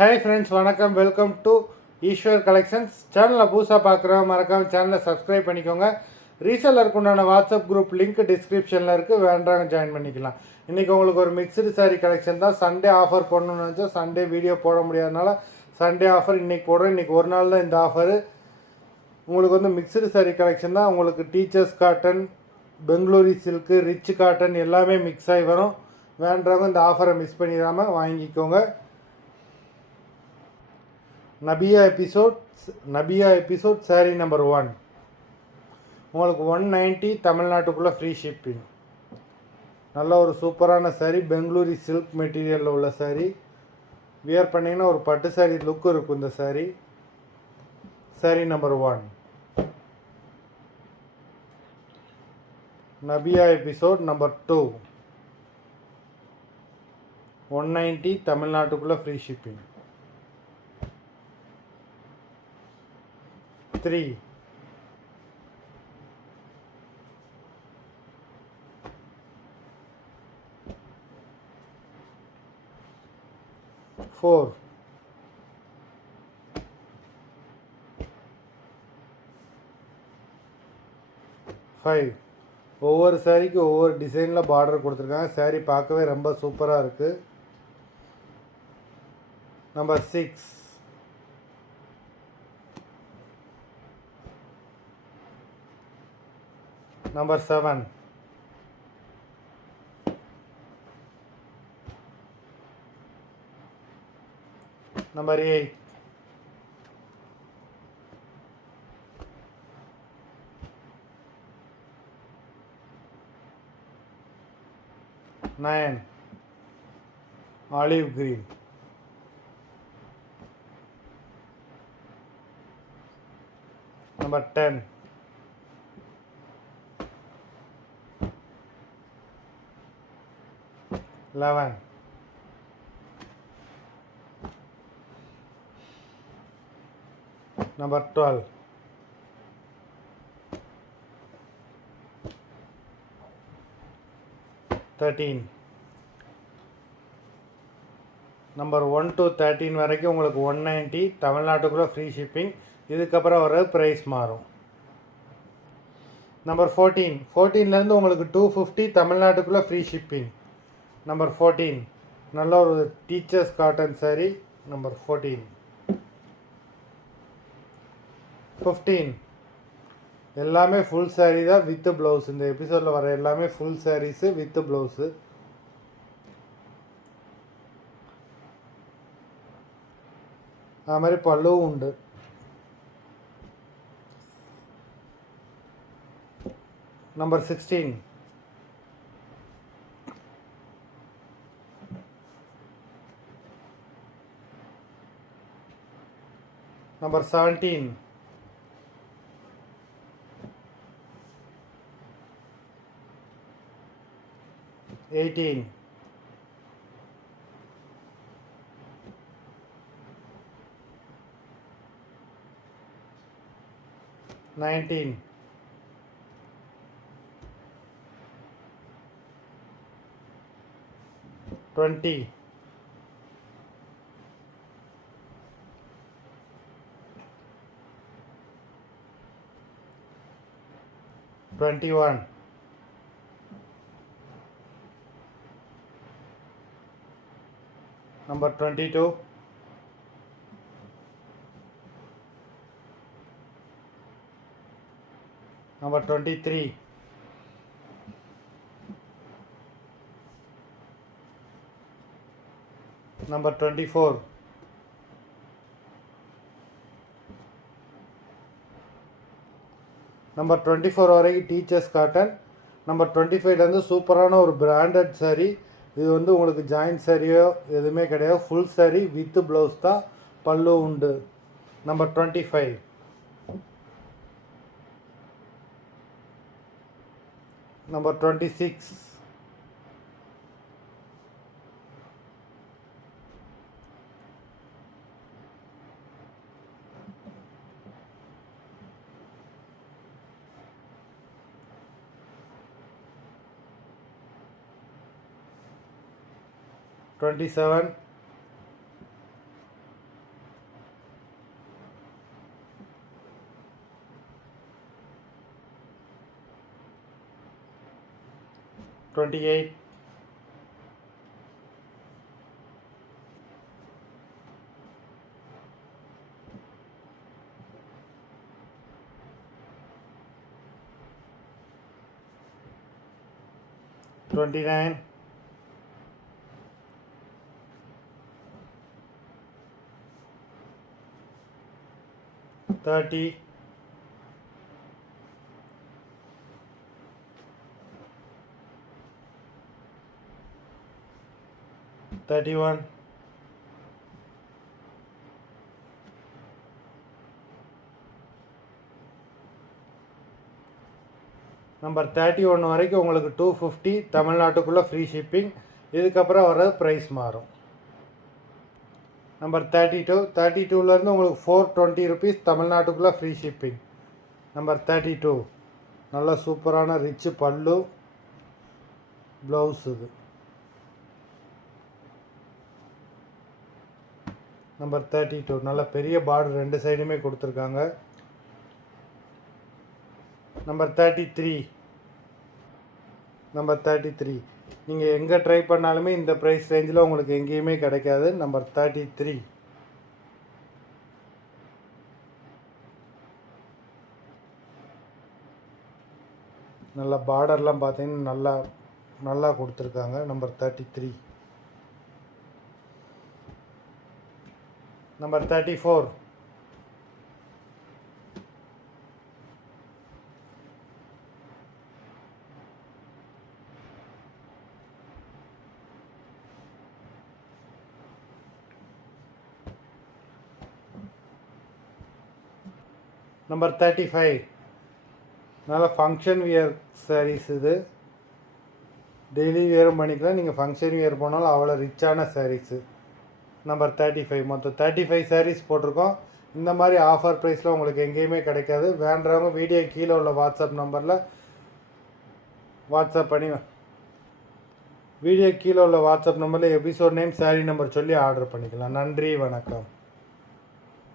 Hi friends, வணக்கம். Welcome to Eswar collections. சேனலில் புதுசாக பார்க்குறோம், மறக்காமல் சேனலை சப்ஸ்கிரைப் பண்ணிக்கோங்க. ரீசெல்லருக்கு உண்டான வாட்ஸ்அப் குரூப் லிங்க் டிஸ்கிரிப்ஷனில் இருக்குது, வேண்டாங்க ஜாயின் பண்ணிக்கலாம். இன்றைக்கி உங்களுக்கு ஒரு மிக்சடு சாரீ கலெக்ஷன் தான். சண்டே ஆஃபர் போடணும்னு நினச்சா சண்டே வீடியோ போட முடியாதனால சண்டே ஆஃபர் இன்றைக்கி போடுறோம். இன்றைக்கி ஒரு நாள் தான் இந்த ஆஃபரு. உங்களுக்கு வந்து மிக்சடு சாரீ கலெக்ஷன் தான். உங்களுக்கு teachers cotton, Bengaluri silk, rich cotton எல்லாமே மிக்ஸ் ஆகி வரும். வேண்டவங்க இந்த ஆஃபரை மிஸ் பண்ணிடாமல் வாங்கிக்கோங்க. நபியா எபிசோட் சாரீ நம்பர் 1 உங்களுக்கு 190 தமிழ்நாட்டுக்குள்ளே ஃப்ரீ ஷிப்பிங். நல்ல ஒரு சூப்பரான சாரீ, பெங்களூரி சில்க் மெட்டீரியலில் உள்ள சாரீ. வியர் பண்ணிங்கன்னா ஒரு பட்டு சாரீ லுக் இருக்கும் இந்த சாரீ நம்பர் 1. நபியா எபிசோட் நம்பர் 2 190 தமிழ்நாட்டுக்குள்ளே ஃப்ரீ ஷிப்பிங். 3 4 5 ஒவ்வொரு சாரீக்கு ஒவ்வொரு டிசைனில் பார்டர் கொடுத்துருக்காங்க. சாரீ பார்க்கவே ரொம்ப சூப்பராக இருக்குது. Number 6 number 7 number 8 9 olive green. Number 10 11 number 12 13 number 1 to 13 வரைக்கும் உங்களுக்கு 190 தமிழ்நாட்டுக்குள்ளே ஃப்ரீ ஷிப்பிங். இதுக்கப்புறம் வர ப்ரைஸ் மாறும். நம்பர் 14 உங்களுக்கு 250 தமிழ்நாட்டுக்குள்ளே ஃப்ரீ ஷிப்பிங். நம்பர் 14 நல்ல ஒரு டீச்சர்ஸ் காட்டன் சாரீ. நம்பர் 14 15 எல்லாமே ஃபுல் சாரீ தான் வித் ப்ளவுஸ். இந்த எபிசோடில் வர எல்லாமே ஃபுல் சாரீஸு வித் ப்ளவுஸு. அது மாதிரி பல்லுவும் உண்டு. Number 16 number 17 18 19 20 21 number 22 number 23 number 24 number 24 வரைக்கும் டீச்சர்ஸ் காட்டன். நம்பர் 25 சூப்பரான ஒரு பிராண்டட் சாரீ. இது வந்து உங்களுக்கு ஜாயின்ட் சாரியோ எதுவுமே கிடையாது, ஃபுல் சாரீ வித் ப்ளவுஸ் தான், பல்லு உண்டு. நம்பர் 25 நம்பர் 26 27 28, 29, 30, 31, நம்பர் 31 வரைக்கும் உங்களுக்கு 250 தமிழ்நாட்டுக்குள்ளே ஃப்ரீ ஷிப்பிங். இதுக்கப்புறம் வர ப்ரைஸ் மாறும். நம்பர் 32, 32லேருந்து உங்களுக்கு 420 ருபீஸ் தமிழ்நாட்டுக்குள்ளே ஃப்ரீ ஷிப்பிங். நம்பர் 32 நல்ல சூப்பரான ரிச்சு பல்லு, ப்ளவுஸ் இது. நம்பர் 32 நல்ல பெரிய பார்டர் 2 சைடுமே கொடுத்துருக்காங்க. நம்பர் 33, நம்பர் 33 நீங்கள் எங்கே ட்ரை பண்ணாலுமே இந்த ப்ரைஸ் ரேஞ்சில் உங்களுக்கு எங்கேயுமே கிடைக்காது. நம்பர் 33 நல்லா பார்டர்லாம் பார்த்தீங்கன்னா நல்லா நல்லா கொடுத்துருக்காங்க. நம்பர் 33. நம்பர் 34, நம்பர் 35 நல்ல ஃபங்க்ஷன் வியர் சாரீஸ் இது. டெய்லி வியரும் பண்ணிக்கலாம். நீங்கள் ஃபங்க்ஷன் வியர் போனாலும் அவ்வளோ ரிச்சான சாரீஸு. நம்பர் 35 மொத்தம் 35 சாரீஸ் போட்டிருக்கோம். இந்த மாதிரி ஆஃபர் ப்ரைஸில் உங்களுக்கு எங்கேயுமே கிடைக்காது. வேண்டுறவங்க வீடியோ கீழே உள்ள வாட்ஸ்அப் நம்பரில் வாட்ஸ்அப் பண்ணி வீடியோ கீழே உள்ள வாட்ஸ்அப் நம்பரில் எபிசோட் நேம், சாரீ நம்பர் சொல்லி ஆர்டர் பண்ணிக்கலாம். நன்றி, வணக்கம்.